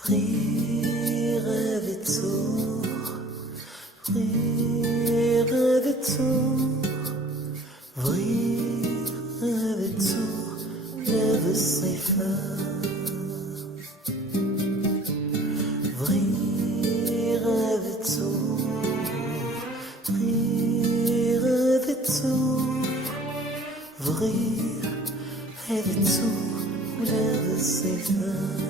Vrire de tour, vrire de tour, vrire de tour, leve seifa. Vrire de tour, vrire de tour, vrire de tour, leve seifa.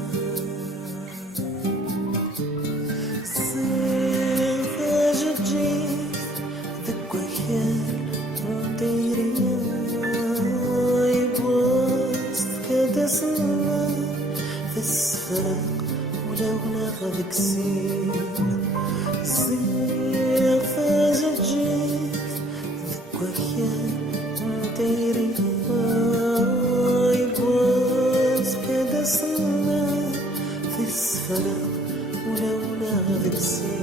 ولولا غادك سين زير فاجر جيت ذكوى كان دايري يبوز كدا صنا في السفرة ولولا غادك سين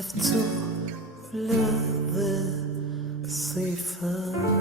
have to love the safer.